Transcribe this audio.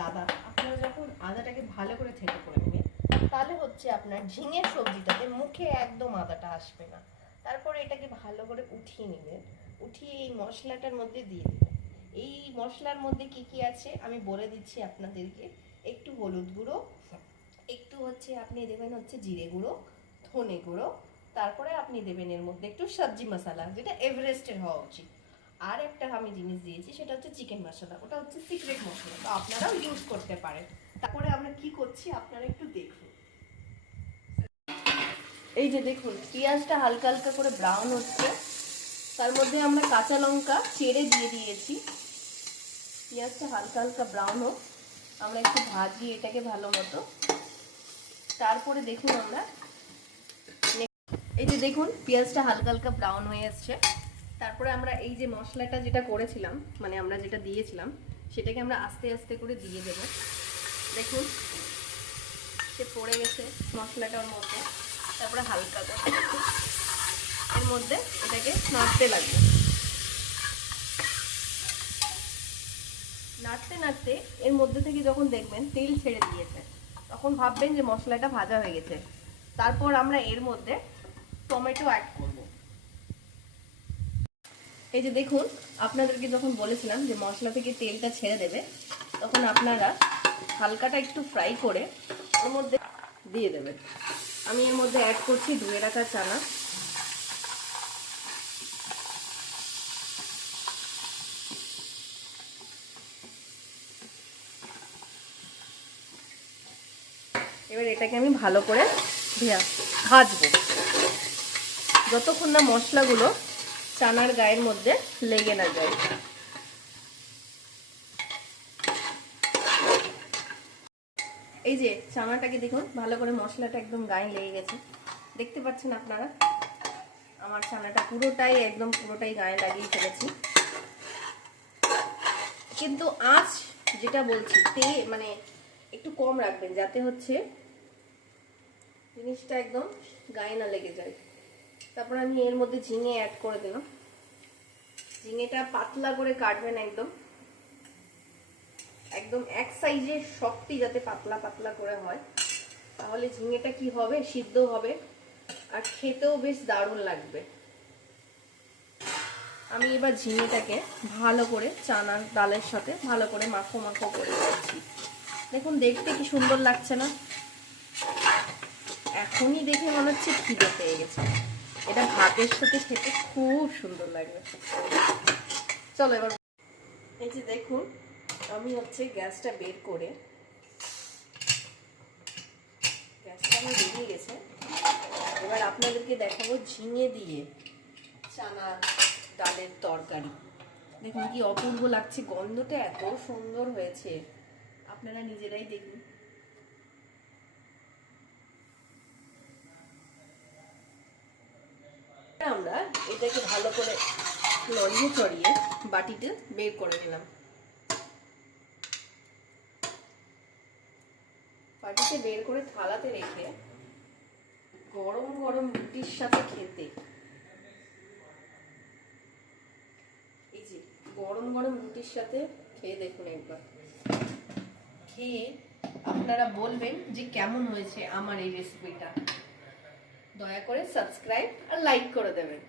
দাদা, আপনারা যখন আদাটাকে ভালো করে থেতো করে নেবেন, তাহলে হচ্ছে আপনার ঝিঙের সবজিটাতে মুখে একদম আদাটা আসবে না। তারপরে এটাকে ভালো করে উঠিয়ে নেবেন, উঠিয়ে এই মশলাটার মধ্যে দিয়ে দেবেন। এই মশলার মধ্যে কি কি আছে আমি বলে দিচ্ছি আপনাদেরকে। একটু হলুদ গুঁড়ো, একটু হচ্ছে আপনি দেবেন হচ্ছে জিরে গুঁড়ো, ধনে গুঁড়ো, তারপরে আপনি দেবেন এর মধ্যে একটু সবজি মশলা, যেটা এভারেস্টের হওয়া উচিত। আর একটা আমি জিনিস দিয়েছি, সেটা হচ্ছে চিকেন মশলা, ওটা হচ্ছে সিক্রেট মশলা, তো আপনারাও ইউজ করতে পারেন। তারপরে আমরা কি করছি আপনারা একটু দেখুন। এই যে দেখুন, পেঁয়াজটা হালকা হালকা করে ব্রাউন হচ্ছে, তার মধ্যে আমরা কাঁচা লঙ্কা চেড়ে দিয়ে দিয়েছি। পেঁয়াজটা হালকা হালকা ব্রাউন হোক, আমরা একটু ভাজি এটাকে ভালো মতো। তারপরে দেখুন আমরা এই যে দেখুন পেঁয়াজটা হালকা হালকা ব্রাউন হয়ে আসছে। তারপরে আমরা এই যে মশলাটা যেটা করেছিলাম, মানে আমরা যেটা দিয়েছিলাম, সেটাকে আমরা আস্তে আস্তে করে দিয়ে দেব। দেখুন সে পড়ে গেছে মশলাটার মধ্যে। তারপরে হালকা করে এর মধ্যে এটাকে নাড়তে লাগবে। নাড়তে নাড়তে এর মধ্যে থেকে যখন দেখবেন তেল ছেড়ে দিয়েছে, তখন ভাববেন যে মশলাটা ভাজা হয়ে গেছে। তারপর আমরা এর মধ্যে টমেটো অ্যাড করব। এই যে দেখুন, আপনাদেরকে যখন বলেছিলাম যে মশলা থেকে তেলটা ছেড়ে দেবে, তখন আপনারা হালকাটা একটু ফ্রাই করে ওর মধ্যে দিয়ে দেবেন। আমি এর মধ্যে অ্যাড করছি ধুয়ে রাখা চানা। এবার এটাকে আমি ভালো করে ভাজবো, যতক্ষণ না মশলাগুলো চানার গায়ের মধ্যে লেগে না যায়। এই যে চানাটাকে দেখুন ভালো করে মশলাটা একদম গায়ে লেগে গেছে, দেখতে পাচ্ছেন আপনারা। আমার চানাটা পুরোটাই গায়ে লাগিয়ে ফেলেছি। কিন্তু আঁচ যেটা বলছি মানে একটু কম রাখবেন, যাতে হচ্ছে জিনিসটা একদম গায়ে না লেগে যায়। তারপর আমি এর মধ্যে ঝিঙে অ্যাড করে দিলাম। ঝিঙেটা পাতলা করে কাটবেন, একদম একদম এক সাইজের শক্তি, যাতে পাতলা পাতলা করে হয়, তাহলে ঝিঙেটা কি হবে, সিদ্ধ হবে আর খেতেও বেশ দারুণ লাগবে। আমি এবার ঝিঙেটাকে ভালো করে চানার ডালের সাথে ভালো করে মাখো মাখো করে দিচ্ছি। দেখুন দেখতে কি সুন্দর লাগছে না? এখনই দেখে মনে হচ্ছে খিদে পেয়ে গেছে। এটা ভাতের সাথে খেতে খুব সুন্দর লাগবে। চলো এবার এই যে দেখুন, আমি হচ্ছে গ্যাসটা বের করে, গ্যাসটা আমার বেরিয়ে গেছে। এবার আপনাদেরকে দেখাবো ঝিঙে দিয়ে চানা ডালের তরকারি। দেখুন কি অপূর্ব লাগছে, গন্ধটা এত সুন্দর হয়েছে, আপনারা নিজেরাই দেখুন। আমরা এটাকে ভালো করে নড়িয়ে চড়িয়ে বাটিতে বের করে নিলাম। বাটিতে বের করে থালাতে রেখে গরম গরম রুটির সাথে খেতে, এই যে গরম গরম রুটির সাথে খেয়ে দেখুন একবার। খেয়ে আপনারা বলবেন যে কেমন হয়েছে আমার এই রেসিপিটা। দয়া করে সাবস্ক্রাইব আর লাইক করে দেবেন।